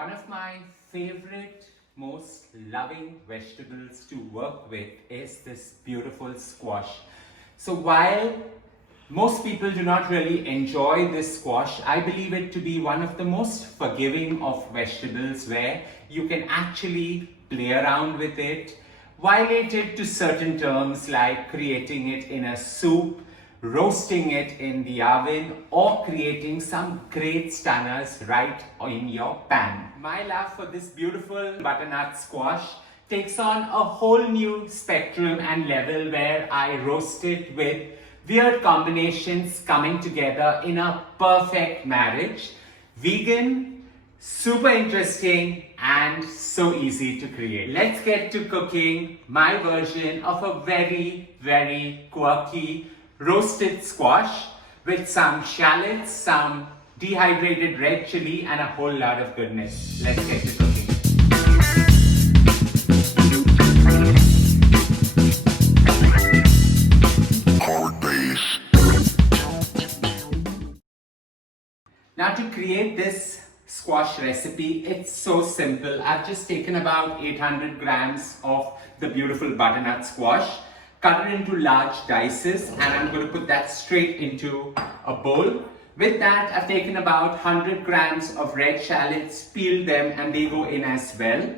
One of my favorite, most loving vegetables to work with is this beautiful squash. So while most people do not really enjoy this squash, I believe it to be one of the most forgiving of vegetables where you can actually play around with it, violate it to certain terms like creating it in a soup, roasting it in the oven, or creating some great stunners right in your pan. My love for this beautiful butternut squash takes on a whole new spectrum and level where I roast it with weird combinations coming together in a perfect marriage. Vegan, super interesting, and so easy to create. Let's get to cooking my version of a very, very quirky roasted squash with some shallots, some dehydrated red chili, and a whole lot of goodness. Let's get to cooking. Now to create this squash recipe, it's so simple. I've just taken about 800 grams of the beautiful butternut squash, cut it into large dices, and I'm going to put that straight into a bowl. With that, I've taken about 100 grams of red shallots, peeled them, and they go in as well.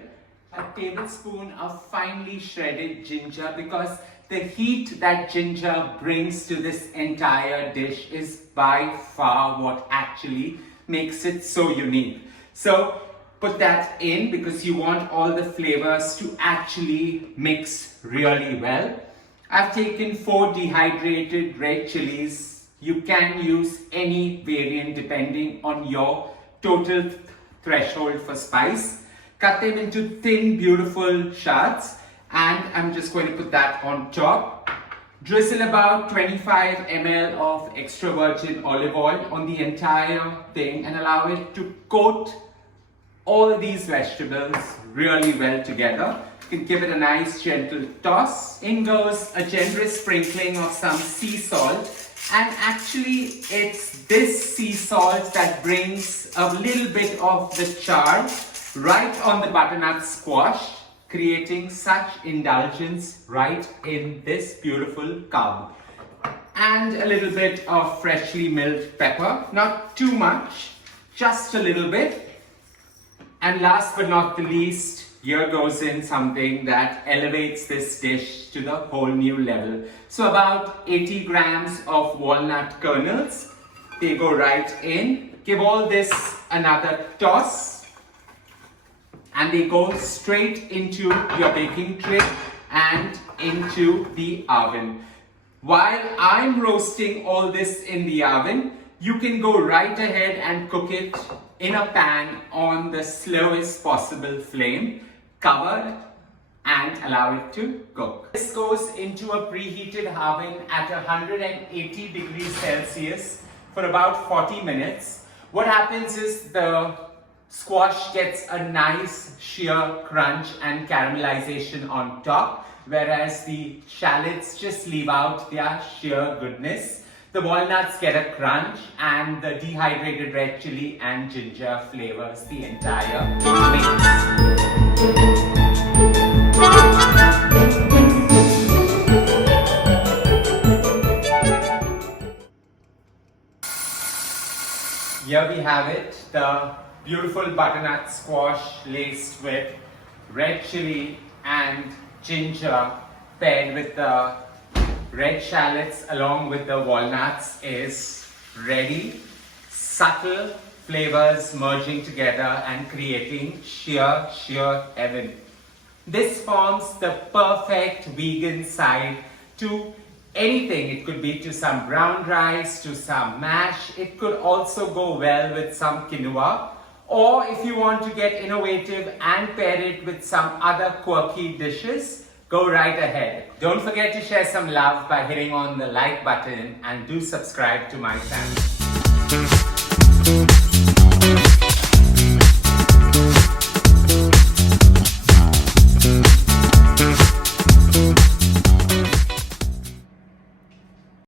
A tablespoon of finely shredded ginger, because the heat that ginger brings to this entire dish is by far what actually makes it so unique. So put that in because you want all the flavors to actually mix really well. I've taken 4 dehydrated red chillies. You can use any variant depending on your total threshold for spice. Cut them into thin, beautiful shards, and I'm just going to put that on top. Drizzle about 25 ml of extra virgin olive oil on the entire thing and allow it to coat all these vegetables really well together. You can give it a nice gentle toss. In goes a generous sprinkling of some sea salt, and actually it's this sea salt that brings a little bit of the char right on the butternut squash, creating such indulgence right in this beautiful carb. And a little bit of freshly milled pepper, not too much, just a little bit. And last but not the least, here goes in something that elevates this dish to the whole new level. So about 80 grams of walnut kernels, they go right in. Give all this another toss, and they go straight into your baking tray and into the oven. While I'm roasting all this in the oven, you can go right ahead and cook it in a pan on the slowest possible flame, covered, and allow it to cook. This goes into a preheated oven at 180 degrees Celsius for about 40 minutes. What happens is the squash gets a nice sheer crunch and caramelization on top, whereas the shallots just leave out their sheer goodness. The walnuts get a crunch, and the dehydrated red chili and ginger flavors the entire mix. Here we have it, the beautiful butternut squash laced with red chili and ginger paired with the red shallots along with the walnuts is ready. Subtle flavors merging together and creating sheer heaven. This forms the perfect vegan side to anything. It could be to some brown rice, to some mash. It could also go well with some quinoa. Or if you want to get innovative and pair it with some other quirky dishes, go right ahead. Don't forget to share some love by hitting on the like button, and do subscribe to my channel.